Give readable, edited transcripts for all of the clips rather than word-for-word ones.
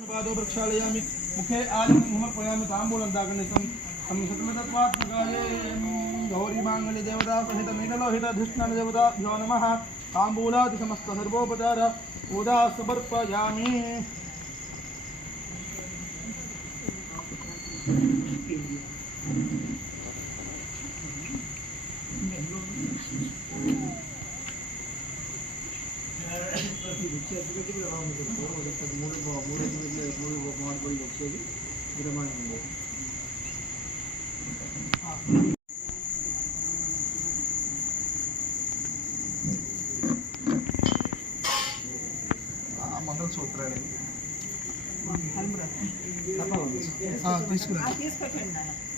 पादो प्रक्षालयामि मुखे आलिं समर्पयामि ताम्बूलं दागनिसं सकलतत्त्वात्मकाये गौरी मांगल्य देवता सहित नीललोहित अधिष्ठान देवताभ्यो नमः। ताम्बूलादि समस्त सर्वोपचार उदा समर्पयामि। మంగళసూత్ర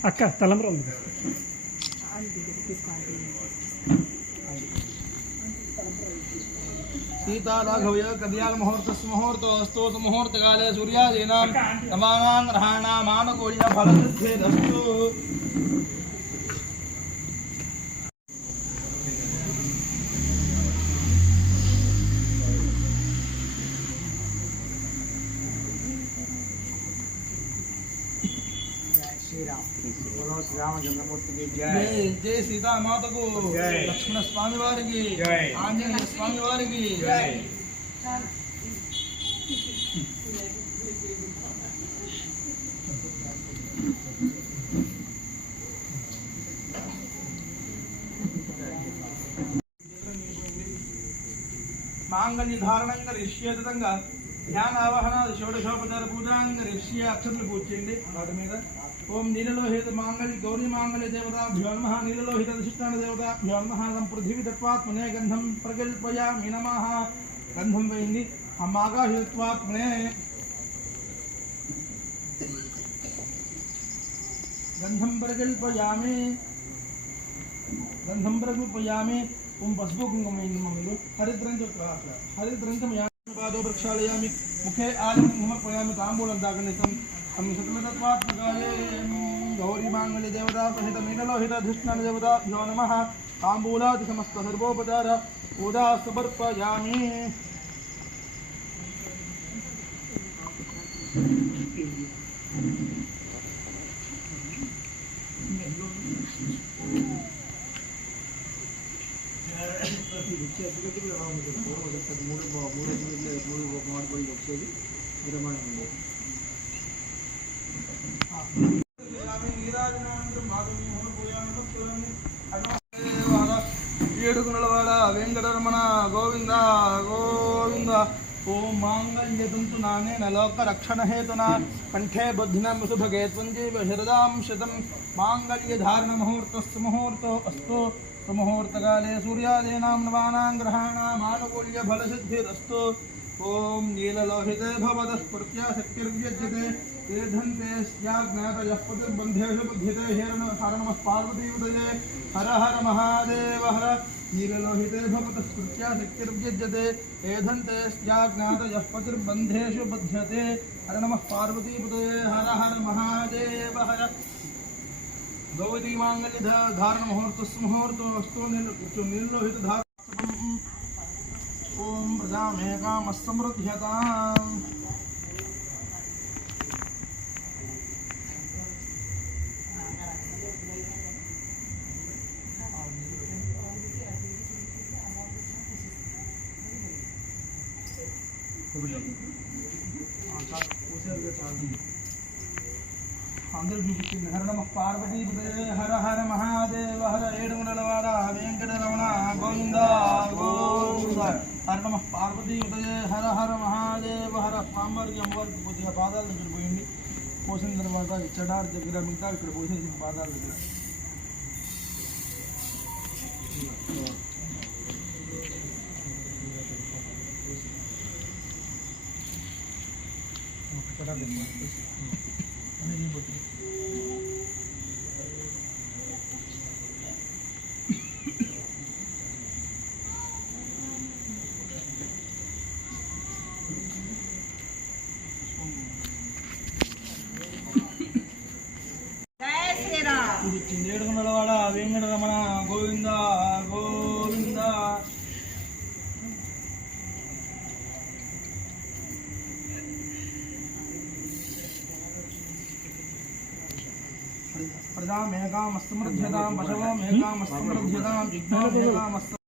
అక్క తలంబ్రం सीता राघवय कल्याण मुहूर्तस्तु मुहूर्तकाले सूर्यादीनां तमानां ग्रहाणाम् आनुकूल्य फलसिद्धिरस्तु। जय जय सीता माता को, लक्ष्मण स्वामी वारी, आंजनेय स्वामी वारी। मांगल्य धारणं करिष्ये तदंगा ध्यान आवाहन षोडशोपचार पूजां करिष्ये अक्षतలు పూజండి వాటి మీద। ओम नीललोहित मांगल्य गौरी मांगल्य देवताभ्यो नमः। नीललोहित अधिष्ठान देवताभ्यो नमः। पृथ्वी तत्त्वात्मने गंधं प्रकल्पयामि नमः। गंधं वेयंడి हम आकाश तत्त्वात्मने गंधं प्रकल्पयामि ओम पशुभो कुंकुमेन हरिद्रंजम पादो प्रक्षालयामि मुखे आलिं समर्पयामि ताम्बूलं दागनिसं सकलतत्त्वात्मकाये गौरी मांगल्य देवता सहित नीललोहित अधिष्ठान देवताभ्यो नमः। ताम्बूलादि समस्त सर्वोपचार उदा समर्पयामि। ఏడుగునలవాడ వెంకటరమణ గోవింద గోవింద। ओम मांगल्यतंतु नानेन लोक रक्षण हेतुना कंठे बुद्धिना सुभगे त्वंजीव शरदां शतं। मांगल्य धारण मुहूर्तस्य मुहूर्तो अस्तु। सुमुहूर्तकाले सूर्यादीनां नवानां ग्रहाणाम् आनुकूल्य फलसिद्धिरस्तु। ओम नीललोहिते भवतः स्फूर्त्या शक्तिर्व्यज्यते तीर्थन्ते स्याज्ञातयः पतिर्बन्धेषु बुध्यते। हर नमः पार्वतीपतये हर हर महादेव हर। नीललोहिते भवतः स्फूर्त्या शक्तिर्व्यज्यते एधन्ते स्याज्ञातयः पतिर्बन्धेषु बुध्यते। हर नमः पार्वतीपतये हर हर महादेव हर। गौरी मांगल्य धारण मुहूर्तो अस्तु। नीललोहित धारण ओम प्रजामेकामः समृद्ध्यताम्। हर नमः पार्वतीपतये हर हर महादेव हर। ఏడుగునలవాడ వెంకటరమణ గోవింద గోవింద। हर नमः पार्वतीपतये हर हर महादेव हर। సాంబార్కి అమ్మవారికి కొద్దిగా పాదాల దగ్గర పోయింది, పోసిన తర్వాత చెడార్ దగ్గర మిగతా ఇక్కడ పోసేసి పాదాల దగ్గర ఏడుగునలవాడ వెంకటరమణ గోవింద గోవింద। प्रजामेकामस्तमृध्यतां पशवो मेकामस्तमृध्यतां जिज्ञो मेकामस्त